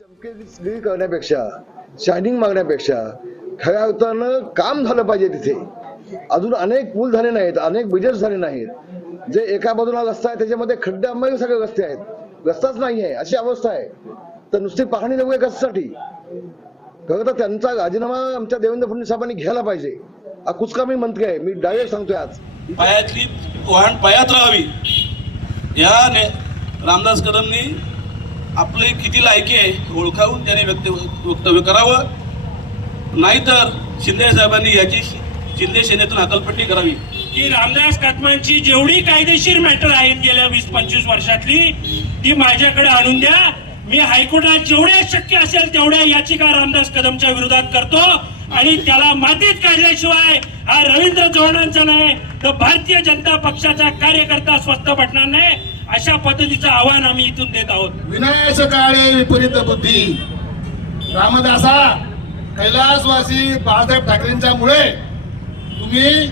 चमकेगिरी करण्यापेक्षा शायनिंग मागण्यापेक्षा खऱ्या अर्थानं काम झालं पाहिजे तिथे. अजून अनेक पूल झाले नाहीत अनेक ब्रिजेस झाले नाहीत. जे एका बाजूला रस्ता आहे त्याच्यामध्ये खड्ड्यामध्ये सगळे रस्ते आहेत. रस्ताच नाही आहे अशी अवस्था आहे. तर नुसती पाहणी जगू कशासाठी? खरं तर त्यांचा राजीनामा आमच्या देवेंद्र फडणवीस साहेबांनी घ्यायला पाहिजे. हा कुचकामी मंत्री आहे मी डायरेक्ट सांगतोय आज. पायातली वाहन पायात राहावी. या ने रामदास कदमनी आपले किती लायकी आहे ओळखावून त्याने व्यक्त वक्तव्य करावं. नाहीतर शिंदे साहेबांनी याची शिंदे सेनेतून हकलपट्टी करावी. की रामदास कदमांची जेवढी कायदेशीर मॅटर आहेत गेल्या वीस पंचवीस वर्षातली ती माझ्याकडे आणून द्या. मी हायकोर्टात जेवढ्या शक्य असेल तेवढ्या याचिका रामदास कदमच्या विरोधात करतो. आणि त्याला मातीत काढल्याशिवाय हा रवींद्र चव्हाणांचा नाही तर भारतीय जनता पक्षाचा कार्यकर्ता स्वस्त पडणार नाही अशा पद्धतीचं आव्हान आम्ही इथून देत आहोत. विनाश काळे विपरीत बुद्धी. रामदासा कैलासवासी बाळासाहेब ठाकरेंच्या मुळे तुम्ही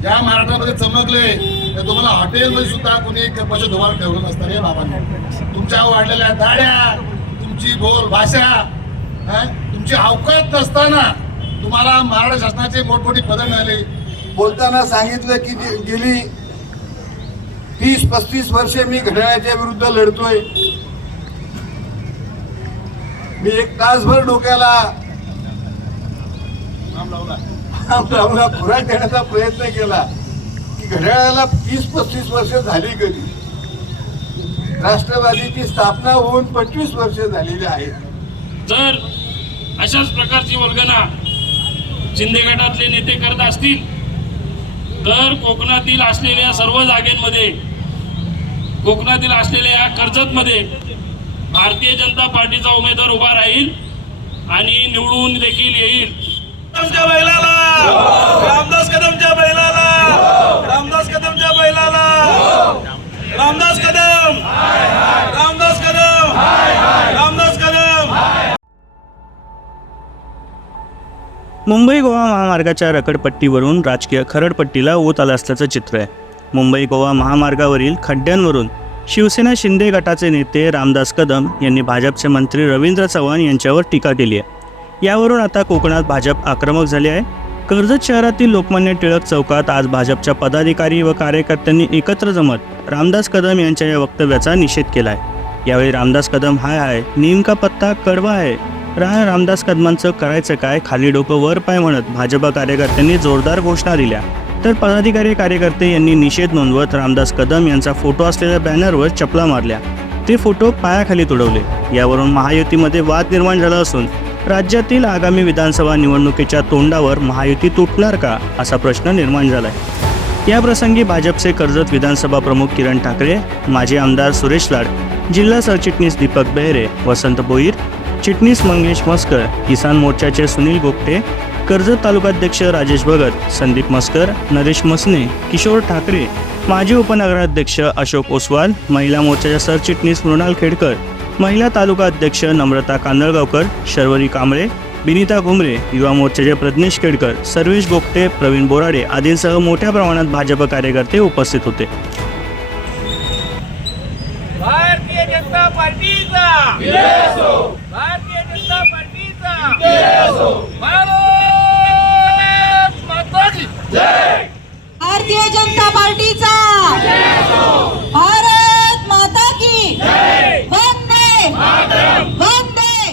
ज्या महाराष्ट्रामध्ये चमकले तर तुम्हाला हॉटेलमध्ये सुद्धा कोणी कपाशी धुवाला ठेवलं नसतं रे बाबांनी. तुमच्या वाढलेल्या दाड्या तुमची बोल भाषा तुमची अवकात नसताना तुम्हाला महाराष्ट्र शासनाचे मोठमोठी पदं मिळाली. बोलताना सांगितलं की गेली तीस पस्तीस वर्षे मी घड्याळाच्या विरुद्ध लढतोय. मी एक तासभर डोक्याला खुराक देण्याचा प्रयत्न केला. की घड्याळाला तीस पस्तीस वर्ष झाली कधी? राष्ट्रवादीची स्थापना होऊन पंचवीस वर्ष झालेली आहेत. जर अशाच प्रकारची वल्गना शिंदे गटातले नेते करत असतील तर कोकणातील असलेल्या सर्व जागेमध्ये कोकणातील असलेल्या या कर्जतमध्ये भारतीय जनता पार्टीचा उमेदवार उभा राहील आणि निवडून देखील येईल. कदमच्या बैलाला! रामदास कदमच्या बैलाला! रामदास कदमच्या बैलाला! रामदास कदम रामदास कदम रामदास कदम मुंबई गोवा महामार्गाच्या रकडपट्टीवरून राजकीय खरडपट्टीला ओत आला असल्याचं चित्र आहे. मुंबई गोवा महामार्गावरील खड्ड्यांवरून शिवसेना शिंदे गटाचे नेते रामदास कदम यांनी भाजपचे मंत्री रवींद्र चव्हाण यांच्यावर टीका केली आहे. यावरून आता कोकणात भाजप आक्रमक झाले आहे. कर्जत शहरातील लोकमान्य टिळक चौकात आज भाजपच्या पदाधिकारी व कार्यकर्त्यांनी एकत्र जमत रामदास कदम यांच्या या वक्तव्याचा निषेध केला आहे यावेळी रामदास कदम हाय हाय नेमका पत्ता कडवा आहे. राणा रामदास कदमांचं करायचं काय? खाली डोकं वर पाय म्हणत भाजपा कार्यकर्त्यांनी जोरदार घोषणा दिल्या. तर पदाधिकारी कार्यकर्ते यांनी निषेध नोंदवत रामदास कदम यांचा फोटो असलेल्या बॅनरवर चपला मारल्या. ते फोटो पायाखाली तुडवले. यावरून महायुतीमध्ये वाद निर्माण झाला असून राज्यातील आगामी विधानसभा निवडणुकीच्या तोंडावर महायुती तुटणार का असा प्रश्न निर्माण झालाय. या प्रसंगी भाजपचे कर्जत विधानसभा प्रमुख किरण ठाकरे माजी आमदार सुरेश लाड जिल्हा सरचिटणीस दीपक बेहरे वसंत बोईर चिटणीस मंगेश मस्कर किसान मोर्चाचे सुनील गोपटे कर्जत तालुकाध्यक्ष राजेश भगत संदीप मस्कर नरेश मसने किशोर ठाकरे माजी उपनगराध्यक्ष अशोक ओसवाल महिला मोर्चाच्या सरचिटणीस मृणाल खेडकर महिला तालुका अध्यक्ष नम्रता कांदळगावकर शर्वरी कांबळे बिनिता घुमरे युवा मोर्चाचे प्रज्ञेश केडकर सर्वेश गोपटे प्रवीण बोराडे आदींसह मोठ्या प्रमाणात भाजप कार्यकर्ते उपस्थित होते. भारतीय जनता पार्टीचा. जनता पार्टीचा. भारत माता की. वंदे. वंदे.